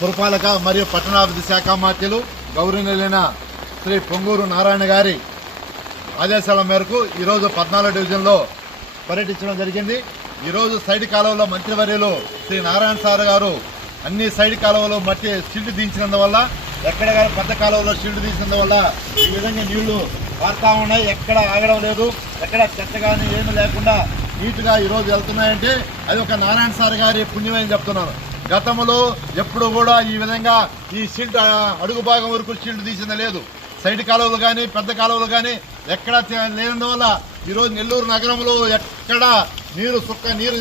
పురపాలక మరియు పట్టణాభివృద్ధి శాఖ మంత్రులు గౌరవనీయులైన శ్రీ పొంగూరు నారాయణ గారి ఆదేశాల మేరకు ఈరోజు 14వ డివిజన్లో పర్యటించడం జరిగింది. ఈరోజు సైడ్ కాలువలో మంత్రివర్యులు శ్రీ నారాయణ సార్ గారు అన్ని సైడ్ కాలువలో మట్టి షీల్డ్ దించినందువల్ల, ఎక్కడ కానీ పెద్ద కాలువలో షీల్డ్ తీసినందువల్ల ఈ విధంగా నీళ్లు పారుతా ఉన్నాయి. ఎక్కడ ఆగడం లేదు, ఎక్కడ చెత్త కానీ ఏమీ లేకుండా నీట్గా ఈరోజు వెళ్తున్నాయంటే అది ఒక నారాయణ సార్ గారి పుణ్యమని చెప్తున్నాను. గతంలో ఎప్పుడు కూడా ఈ విధంగా ఈ షీల్డ్ అడుగు భాగం వరకు షీల్డ్ తీసింది లేదు. సైడ్ కాలువలు కానీ పెద్ద కాలువలు కానీ ఎక్కడ లేనందువల్ల ఈరోజు నెల్లూరు నగరంలో ఎక్కడ నీరు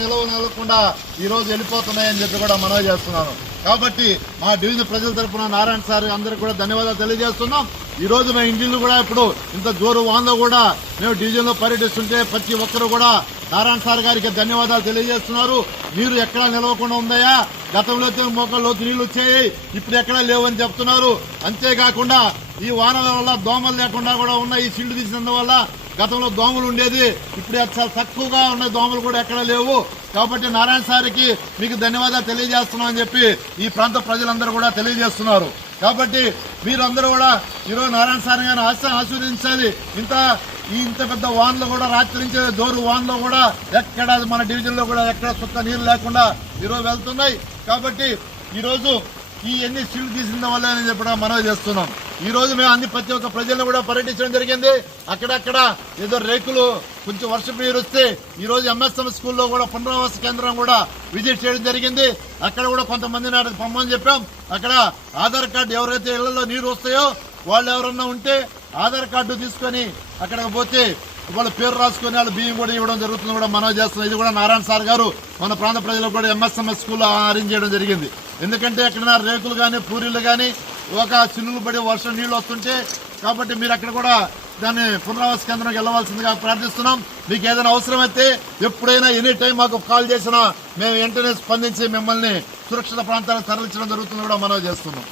నిలవకుండా ఈరోజు వెళ్ళిపోతున్నాయని చెప్పి కూడా మనవి చేస్తున్నాను. కాబట్టి మా డివిజన్ ప్రజల తరఫున నారాయణ సార్ అందరికీ కూడా ధన్యవాదాలు తెలియజేస్తున్నాం. ఈ రోజు మా ఇంటిలో కూడా ఇప్పుడు ఇంత జోరు వాన్లో కూడా మేము డివిజన్లో పర్యటిస్తుంటే ప్రతి ఒక్కరు కూడా నారాయణ సార్ గారికి ధన్యవాదాలు తెలియజేస్తున్నారు. నీరు ఎక్కడా నిలవకుండా ఉందాయా, గతంలో మోకాళ్ళలోకి నీళ్లు వచ్చాయి, ఇప్పుడు ఎక్కడా లేవని చెప్తున్నారు. అంతేకాకుండా ఈ వానల వల్ల దోమలు లేకుండా కూడా ఉన్నాయి. ఈ షీల్డ్ తీసినందువల్ల గతంలో దోమలు ఉండేది, ఇప్పుడు చాలా తక్కువగా ఉన్నాయి, దోమలు కూడా ఎక్కడ లేవు. కాబట్టి నారాయణ సార్కి మీకు ధన్యవాదాలు తెలియజేస్తున్నాం అని చెప్పి ఈ ప్రాంత ప్రజలందరూ కూడా తెలియజేస్తున్నారు. కాబట్టి మీరందరూ కూడా ఈరోజు నారాయణ సార్ గారిని ఆశీర్వదించాలి. ఇంత పెద్ద వాన్లో కూడా రాత్రి నుంచి జోరు వాన్లో కూడా ఎక్కడ మన డివిజన్లో కూడా ఎక్కడ సుక్క నీరు లేకుండా ఈరోజు వెళ్తున్నాయి. కాబట్టి ఈరోజు ఈ ఎన్ని షీల్డ్ తీసిన వల్ల అని చెప్పి మనవి చేస్తున్నాం. ఈ రోజు మేము ప్రతి ఒక్క ప్రజలను కూడా పర్యటించడం జరిగింది. అక్కడక్కడ ఏదో రేకులు కొంచెం వర్షపు నీరు వస్తే ఈ రోజు ఎంఎస్ఎం స్కూల్లో కూడా పునరావాస కేంద్రం కూడా విజిట్ చేయడం జరిగింది. అక్కడ కూడా కొంతమంది నాటికి పొమ్మని చెప్పాం. అక్కడ ఆధార్ కార్డు ఎవరైతే ఇళ్లలో నీరు వస్తాయో వాళ్ళు ఎవరన్నా ఉంటే ఆధార్ కార్డు తీసుకొని అక్కడికి పోతే వాళ్ళ పేరు రాసుకొని వాళ్ళ బియ్యం కూడా ఇవ్వడం జరుగుతుంది కూడా మనవి చేస్తున్నాం. ఇది కూడా నారాయణ సార్ గారు మన ప్రాంత ప్రజలకు కూడా ఎంఎస్ఎంఎస్ స్కూల్లో అరేంజ్ చేయడం జరిగింది. ఎందుకంటే ఎక్కడైనా రేకులు కానీ పూరీలు కానీ ఒక చిల్లులు పడి వర్షం నీళ్లు వస్తుంటే కాబట్టి మీరు అక్కడ కూడా దాన్ని పునరావాస కేంద్రంకి వెళ్ళవలసిందిగా ప్రార్థిస్తున్నాం. మీకు ఏదైనా అవసరమైతే ఎప్పుడైనా ఎనీ టైం మాకు కాల్ చేసినా మేము వెంటనే స్పందించి మిమ్మల్ని సురక్షిత ప్రాంతాలకు తరలించడం జరుగుతుంది కూడా మనవి చేస్తున్నాం.